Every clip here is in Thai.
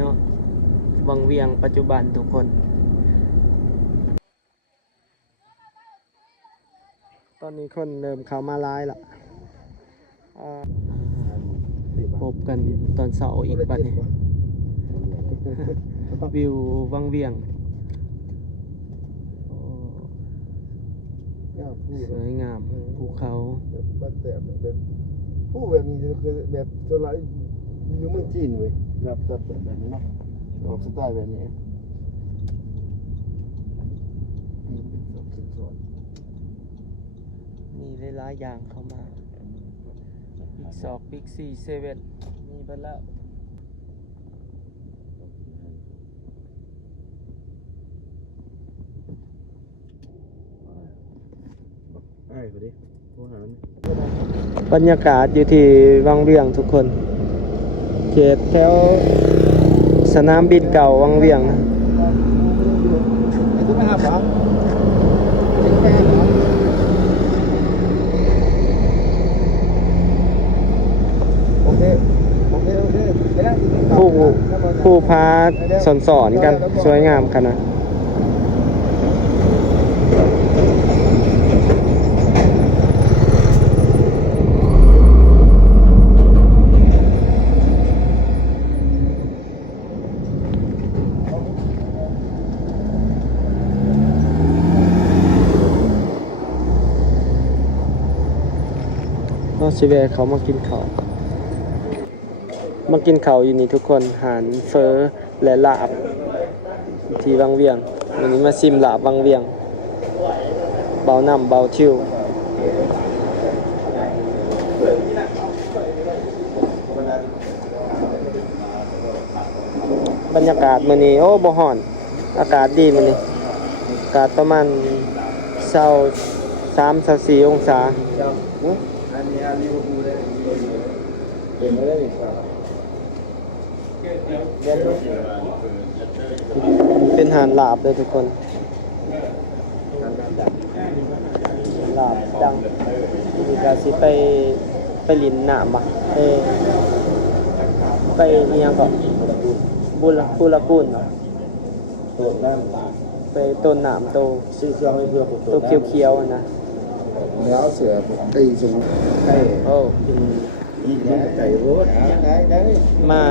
เนาะวังเวียงปัจจุบันทุกคนตอนนี้คนเริ่มเข้ามาร้ายละพบกันตอนเสาร์อีกบัดนี้วิววังเวียงสวยงามภูเขาผู้แบบนี้คือแบบตัวไรอยู่เมืองจีนเว้ยแบบนี้เนาะออกสไตล์แบบนี้มีหลายๆอย่างเข้ามาบิ๊ก2บิ๊ก4 7มีเบิดแล้วบรรยากาศอยู่ที่วังเวียงทุกคนเขตแถวสนามบินเก่าวังเวียงผู้พาสอนกันสวยงามขนาดชิเวเขามากินเขาอยู่นี่ทุกคนหารเฟอและลาบที่วังเวียงวันนี้มาซิมลาบวังเวียงเบาน้ำเบาทิวบรรยากาศมื้อนี้โอ้บ่ฮ้อนอากาศดีมื้อนี้อากาศประมาณ23-24องศาเป็นหานลาบเลยทุกคนลาบดังมีกาสิไปลินน้ำบ่ไปเนียงก่อนปูละปูนเนาะไปต้นน้ำโตเขียวๆนะแล้วเสือไก่สูงไก่โอ้ไก่โรสมา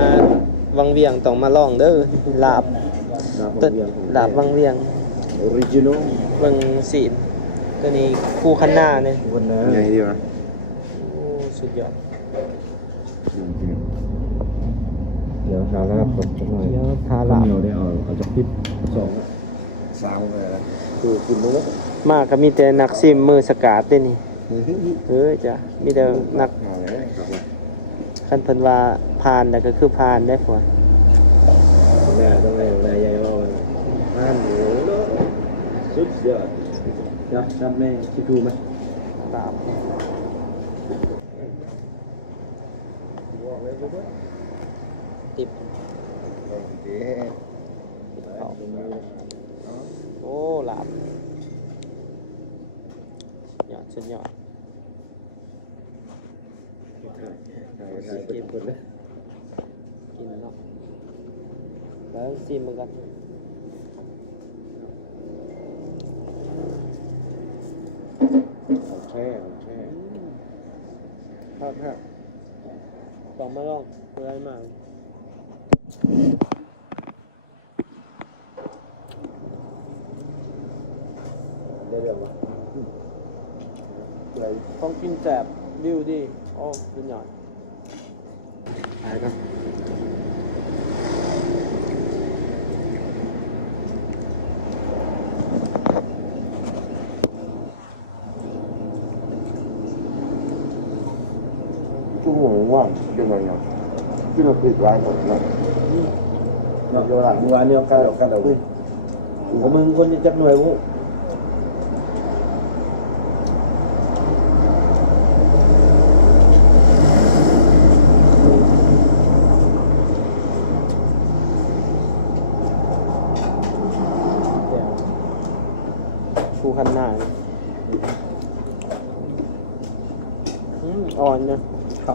วังเวียงต้องมาลองเด้อลาบวังเวียงออริจินอลเบิ่งสีตัวนี้คู่คันหน้าเนี่ยใหญ่ดีวะโอ้สุดยอดเดี๋ยวทาลาบก่อนสักหน่อยเดี๋ยวทาลาบเดี๋ยวได้เอาจะพิษ3เลยนะคือกินมื้อละมากก็มีแต่นักซิมมือสกาดเด้นี่จ้ะมีแต่นักคันเพิ่นว่าผ่านแต่ก็คือผ่านได้พอแม่ต้องให้นายใหญ่ว่าผ่านโหสุดยอดจับแม่คิดดูมั้ยลาบติบโอ้ลาบสุดยอดกินเนาะแล้วซิมเหมือนกันแช่ครับต้องมาลองเพื่อให้มาได้เรื่องวะต้องกินแสบดิวดีโอ้สุดยอดไปกันชั่วโมงว่างเป็นไงเนี่ยที่เราปิดร้านก่อนนะโยนหลังเมื่อวานเนี่ยกันเราผมมึงคนจะจับหน่วยวุ้คู่คันหน้าอ่อนนะเขา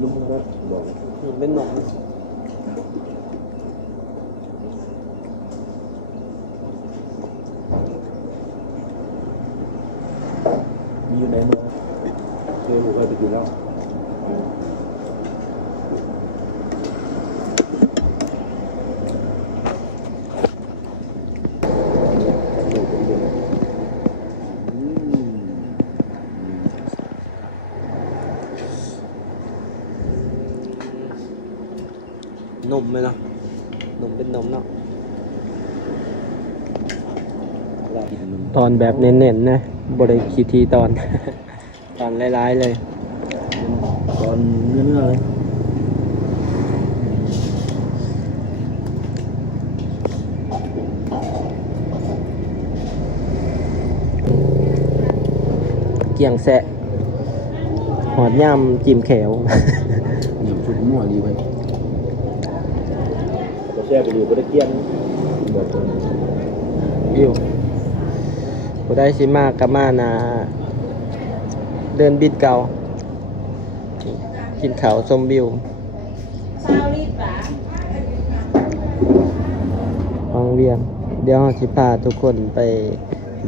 ลุงก็บอกเป็นหนอง นมไหมเนาะนมเป็นนมเนาะตอนแบบเน้นๆนะบริคีทีตอน ตอนร้ายๆเลย ตอนเนื้อเลย เกี่ยงแสะหอดย่ำจิ้มแขว เหนียวชุดมั่วดีไปก็แช่ไปดูก็ได้เกี้ยงแบบ วิวบ่ได้สิมากกับมานาเดินบิดเก่ากินข้าวชมวิววังเวียงเดี๋ยวเราสิพาทุกคนไป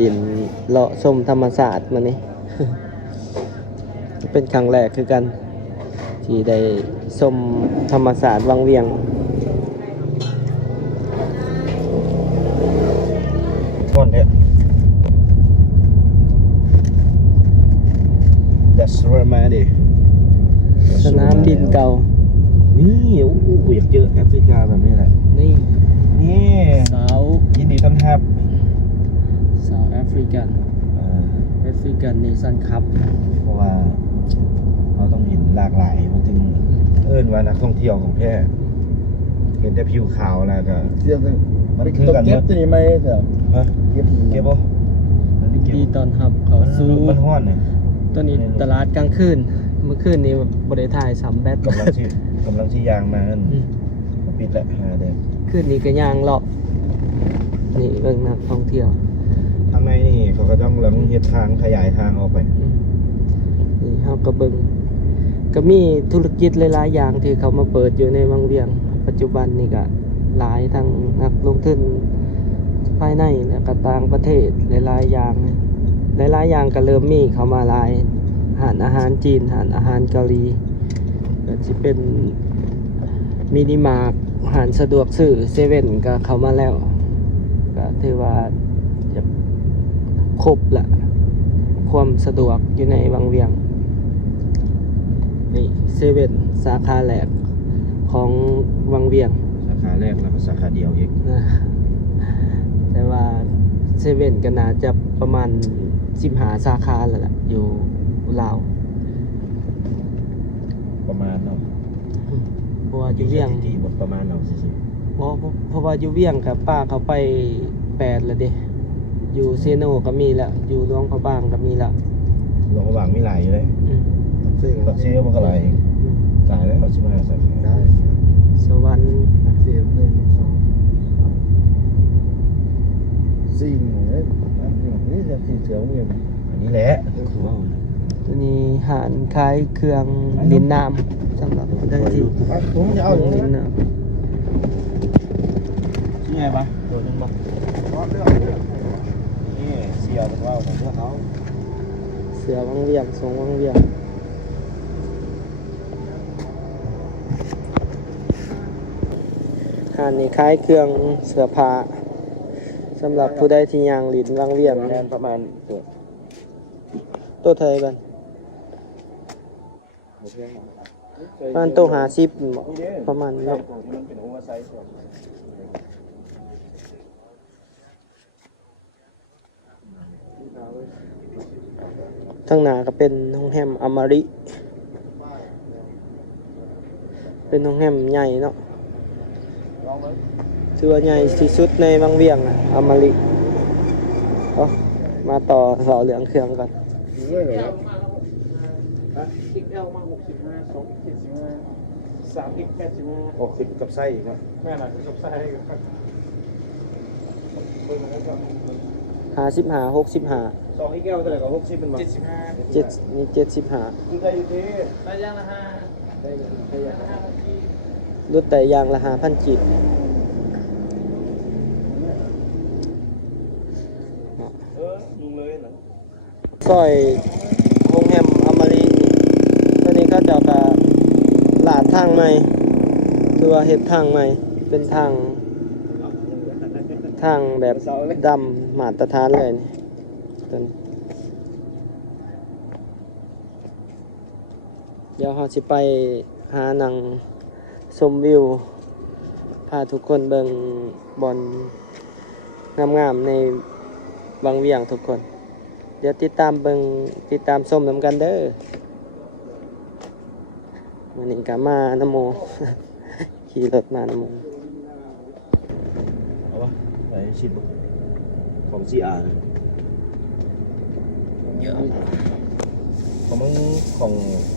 ดินเลาะชมธรรมศาสตร์มานี่ เป็นครั้งแรกคือกันที่ได้ชมธรรมศาสตร์วังเวียง ก้อนเถอะ That's where my day สนามบินเก่า นี่โอ้โหอยากเจอแอฟริกาแบบนี้แหละ นี่ นี่ สาว ยินดีต้อนรับ สาวแอฟริกันเนชั่นคัพ เพราะว่าเราต้องเห็นหลากหลายมันถึงเอิ้นว่านักท่องเที่ยวของแท้เห็นแต่ผิวขาวแล้วก็ เสียบเลย มันคือกัน เก็บตัวนี้ไหมเถอะ ฮะ เก็บ เก็บบ่มันเก็บ ดีตอนหับเขาสู้ มันฮ้อนเนี่ย ตัวนี้ตลาดกลางคืนเมื่อคืนนี้บริถ่ายสามแบต กำลังสิยางมานั่นปิดแล้วหาเด้อ คืนนี้ก็ย่างเลาะนี่เบิ่งนักท่องเที่ยว ทางในนี่เขาก็ต้องกำลังเฮ็ดทางขยายทางออกไป นี่เฮาก็เบิ่งก็มีธุรกิจหลายๆอย่างที่เขามาเปิดอยู่ในวังเวียง ปัจจุบันนี่ก็หลายทั้งนักลงทุนภายในและก็ต่างประเทศหลายๆอย่างหลายๆอย่างก็เริ่มมีเข้ามาหลายอาหารจีนอาหารเกาหลีก็สิเป็นมินิมาร์ทอาหารสะดวกซื้อเซเว่นก็เข้ามาแล้วก็ถือว่าจะครบละความสะดวกอยู่ในวังเวียงนี่เซเว่นสาขาแรกของวังเวียง สาขาแรกแล้วก็สาขาเดียวอีก นะแต่ว่าเซเว่นก็น่าจะประมาณ15สาขาแล้วล่ะอยู่ลาว ประมาณเนาะ เพราะว่าอยู่เวียง ที่บทประมาณเนาะสิ เพราะว่าอยู่เวียงกับป้าเขาไป8แล้วเด้อยู่เซโนก็มีแล้วอยู่หลวงพระบางก็มีแล้ว หลวงพระบางมีหลายอยู่เลย อืม เสียบ ตักซีมันก็หลายจ่ายแล้ว15สาขา ได้ สวรรค์ เสียบหนึ่งสองสี่เนี่ยนี่เสียบสี่เสือเงี้ย อันนี้แหละ ตัวนี้หารคล้ายเครื่องลินน้ำสำหรับผู้ใดที่ ผมจะเอาอย่าง ลิ นี้ นน้ นี่ไงปะโดนนึงปะ นี่เสียวเป็นว่าของพวกเขา ำเสือวังเวียงทรงวังเวียงหารนี่คล้ายเครื่องเสื้อผ้าสำหรับผู้ใดที่ยางลินวังเวียง งานประมาณเกือบ ตัวไทยกันประมาณตัว50ประมาณเนาะ มันเป็นโอเวอร์ไซส์ส่วน ข้างหน้าก็เป็นโรงแรมอมริเป็นโรงแรมใหญ่เนาะถือว่าใหญ่ที่สุดในวังเวียงอมริก็มาต่อเรื่องเครื่องกัน เรื่อยเลยครับ XL มา65 275 3X85 60กับไส้อีกเนาะ แม่น่ะคือกับไส้55 65 2อีกแก้วเท่าไหร่กับ60เป็นบ่ 7นี่75 คือได้อยู่ที่ ได้ยังละ5รถแต่ยางละ5,000กีบ ลุงเลยเหรอ ซอยโรงแรมอมริตอนนี้ก็จะกะลาดทางใหม่คือว่าเฮ็ดทางใหม่เป็นทางแบบดำมาตรฐานเลยนี่ตอนนี้เดี๋ยวเราสิไปหาหนังชมวิว พาทุกคนเบิ่งบอลงามๆในวังเวียงทุกคน เดี๋ยวติดตามเบิ่งติดตามชมนำกันเด้อวันนี้ก็มาน้ำโม ขี่รถมาน้ำโม เอาวะไปชิดของซีอาร์ เยอะ ของมึงของ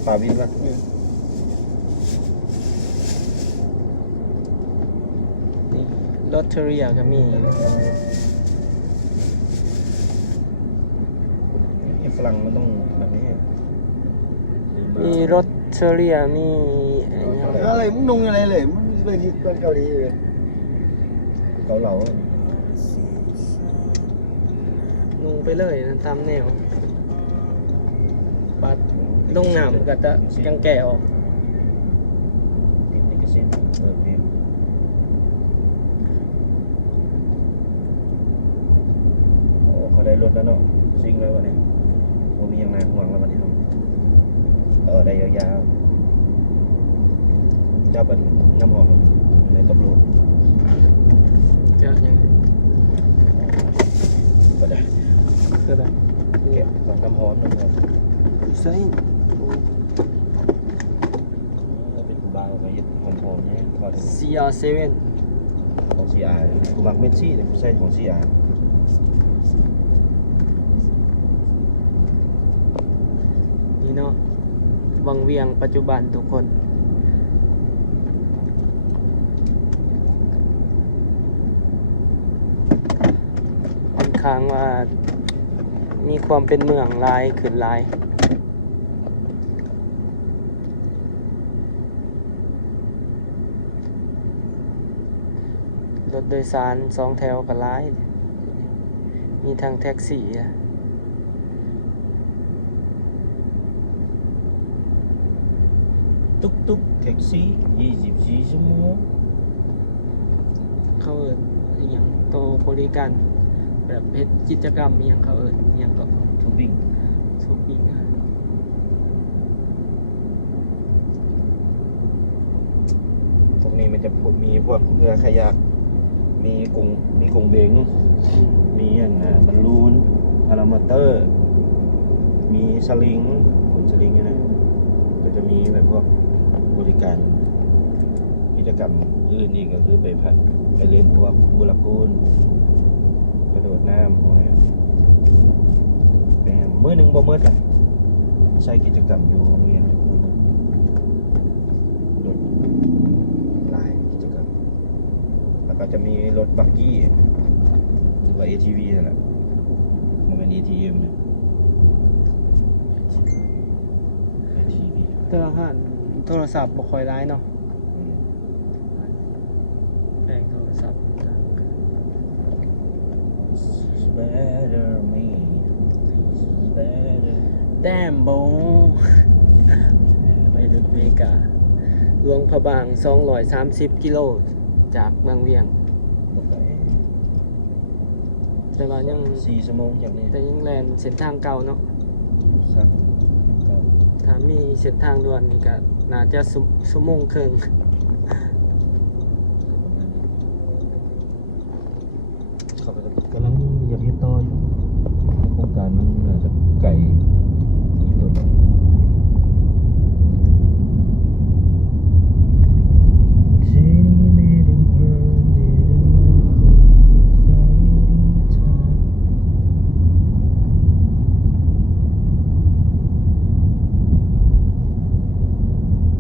ปาวินป่ะ นี่รถเทอริยาก็มี ฝรั่งมันต้องแบบนี้ มีรถเทอริยามีอะไรเงี้ย อะไรมึงนุ่งอะไรเลยมึงไปที่เกาหลีเลย เกาเหลา นุ่งไปเลยนะตามแนวบัดลงน้ำก็จะยังแก่ออก ติดนิกซินเพลงโอ้เขาได้รถแล้วเนาะซิงแล้ววันนี้ผมมียังมาห่วงแล้ววันนี้ได้ยาวๆจับเป็นน้ำหอมในตบลูก เยอะยัง ก็ได้ ก็ได้ เก็บก่อนน้ำหอมใช่ แล้วเป็นกูบาไปยึดหอมๆเนี่ยทอด CR7 ของซีอาร์กูมักเมสซี่แต่กูใช้ของซีอาร์ นี่เนาะวังเวียงปัจจุบันทุกคนค่อนข้างว่ามีความเป็นเมืองหลายขึ้นหลายรถโดยสาร2 แถวก็หลาย มีทางแท็กซี่อะ ตุ๊กแท็กซี่24 ชั่วโมง เขาเอิ้นอหยังโตบริการแบบเฮ็ดกิจกรรมอหยังเขาเอิ้นอหยังก็ ทูบิง สูบิงอะ พวกนี้มันจะมีพวกเรือขยักมีกงเบงมีอย่างบอลลูนพารามอเตอร์ มีสลิงขนสลิงเนี่ยนะก็จะมีแบบพวกบริการกิจกรรมอื่นอีกก็คือไปเล่นพวกบูลากูนกระโดดน้ำพวกนี้มื้อหนึ่งบ่มื้อเลยใช้กิจกรรมอยู่โรงเรียนรถหลายกิจกรรมแล้วก็จะมีรถบักกี้หรือว่า ATV นั่นแหละมันเป็น ATM เนี่ย ATV แต่ละหันโทรศัพท์บ่ค่อยร้ายเนาะแพงโทรศัพท์ It's better me It's better แต้มโบ ไปรถเมกาหลวงพระบาง230 กิโลจากบางเวียง บอกไป แต่ว่ายัง 4 ชั่วโมงจากนี้ แต่ยังแล่นเส้นทางเก่าเนาะ สั่งก็ ถ้ามีเส้นทางด่วนนี่ก็น่าจะชั่วโมงครึ่ง เขากำลังอยากเฮ็ดต่ออยู่โครงการมันน่าจะไกลอีกตัวหนึง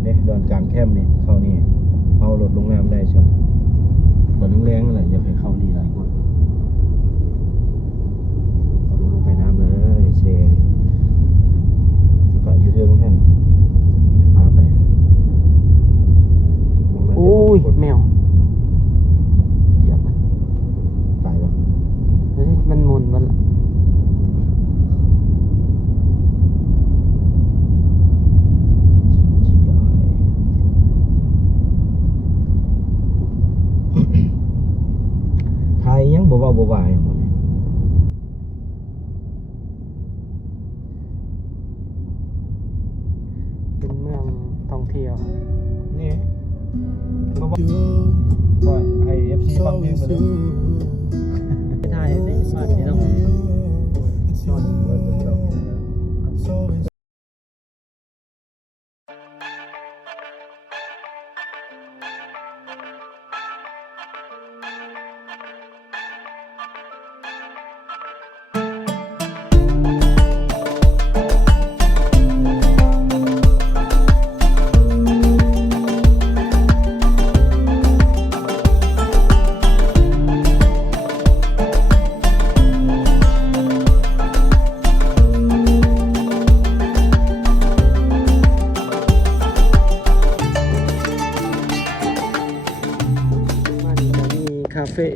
เนี่ยดอนกลางแคมป์นี่เข้านี่เอารถลงน้ำได้ใช่ไหมตอนแรงๆนั่นแหละอย่าไปเข้านี่หลายคนเอารถลงไปน้ำเลยเชแล้วก็อยู่เทิงแท่นพาไป โอ้ยแมวเหยียบมัน ตายวะ เฮ้ยมันหมุนมันละ ไทยยังบ่ว่าบ่ว่าอย่างมัน เป็นเมืองท่องเที่ยว นี่มาบอกว่า ฟังเพลงไปเลย ไปถ่ายในบ้านนี่เนาะ มันจะมีคาเฟ่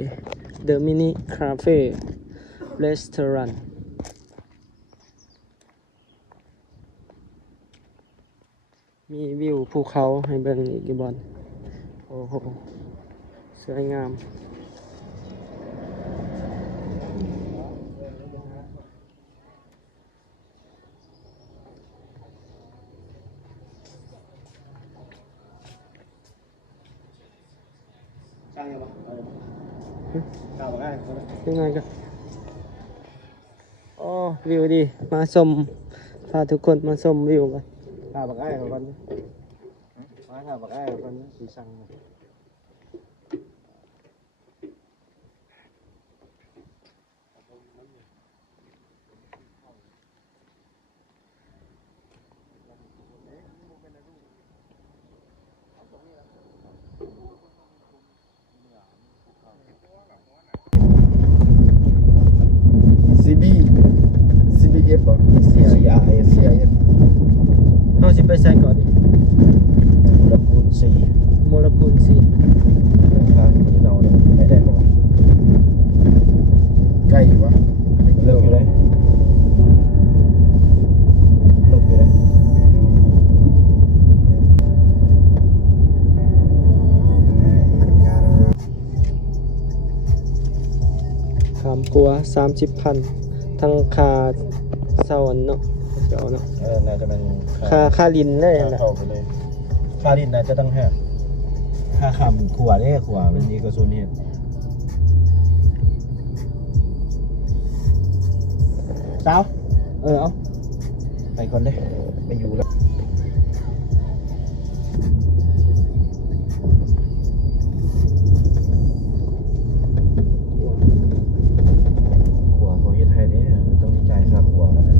เดอะมินิคาเฟ่รีสตอรันมีวิวภูเขาให้เบิ่งอีกกี่บอลโอ้โหสวยงาม สร้างยังไงกล่าวง่าย ยังไงกันโอ้วิวดี มาชมพาทุกคนมาชมวิวกัน กล่าวง่ายกับคนนี้มาถามง่ายกับคนนี้สีสังCBF บ่ CRS เราจะไปใส่ก่อนดิ มูลคูณ4 โมเลกุลสี ทางที่เราเนี่ยไม่ได้หรอก ใกล้อยู่วะ เลิกอยู่เลยเลิกอยู่เลย ขามกลัว30,000ทั้งคาเซาอันเนาะเจ้าเนาะ น่าจะเป็น ค่าลินเลย ค่า นะ เข้าไปเลยค่าดินน่าจะต้องแหกค่าคำขวดขวดเป็นนี้ก็ส่วนนี้สาวเอาไปก่อนเด้ไปอยู่แล้วขวดเขาเฮ็ดให้เด้ต้องมีจ่ายค่าขวดแล้วนะ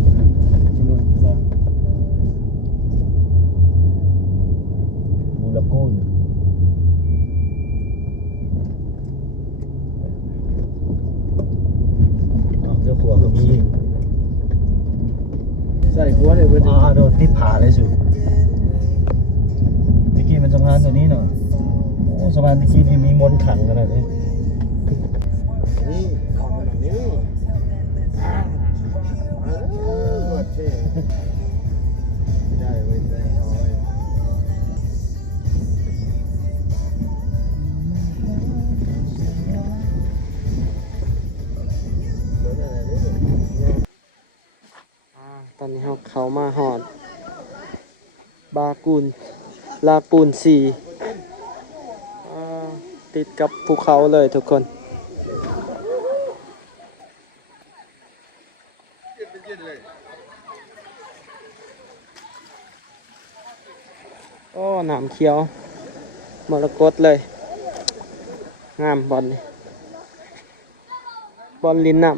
มูลกูลเจ้าขวดก็มี ใส่หัวเลยเพิ่น โดนติดผาเลยสุตะกี้มันสะพานตัวนี้เนาะโอ้สะพานตะกี้นี่มีมนต์ขลังขนาดนี้ นี่ออกมาหน่อยนี่วัดเท่ได้เว้ยได้เอาไว้ ตอนนี้เขามาหอด บากูนลาปูนสีติดกับภูเขาเลยทุกคน โอ้หนามเขียวมรกตเลย งามบอลนี่บอลลินน้ำ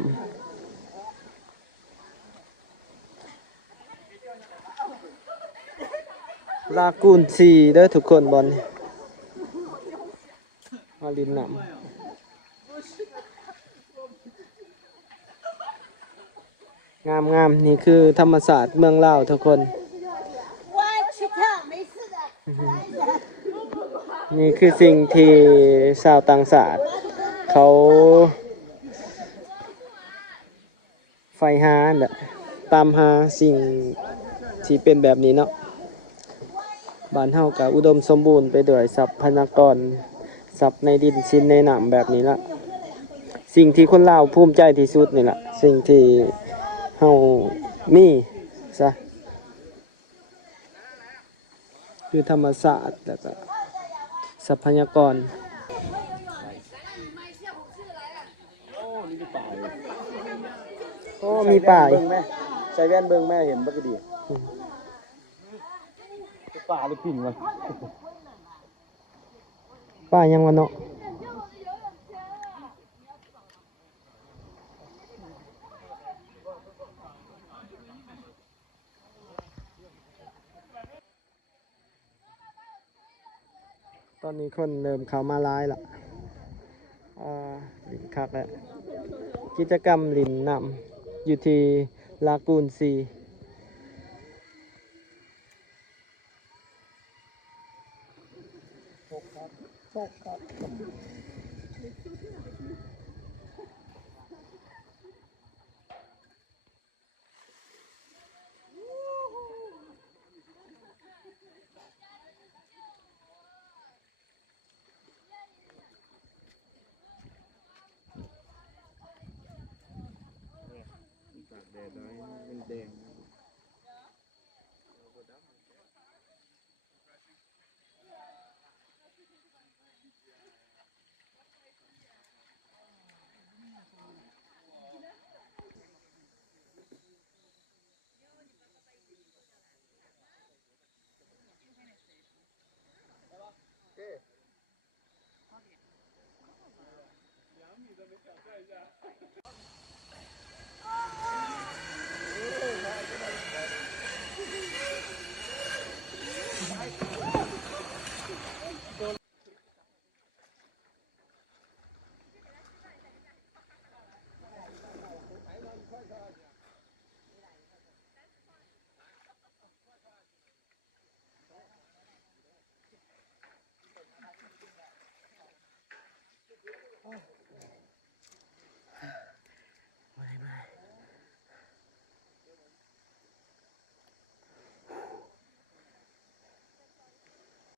ลากูนสีเด้อทุกคนบอลนี่มาลินน้ำงามนี่คือธรรมศาสตร์เมืองลาวทุกคน 我去跳，没事的。 นี่คือสิ่งที่ชาวต่างชาติเขาใฝ่หาแหละตามหาสิ่งที่เป็นแบบนี้เนาะบ้านเฮาก็อุดมสมบูรณ์ไปด้วยทรัพยากรทรัพย์ในดินชิ้นในน้ำแบบนี้ละสิ่งที่คนลาวภูมิใจที่สุดนี่แหละสิ่งที่เฮามีซะคือธรรมศาสตร์แล้วก็ทรัพยากร ป่าอยู่ โอ้มีป่าอี เบิ่ ก งแม่ใส่แว่นเบิ่งแม่เห็นบักดีป่าหรือปิ่นวะ ป่ายังวะเนาะตอนนี้คนเริ่มเข้ามาหลายละลินคักแล้วกิจกรรมลินนำอยู่ที่ลากูนซี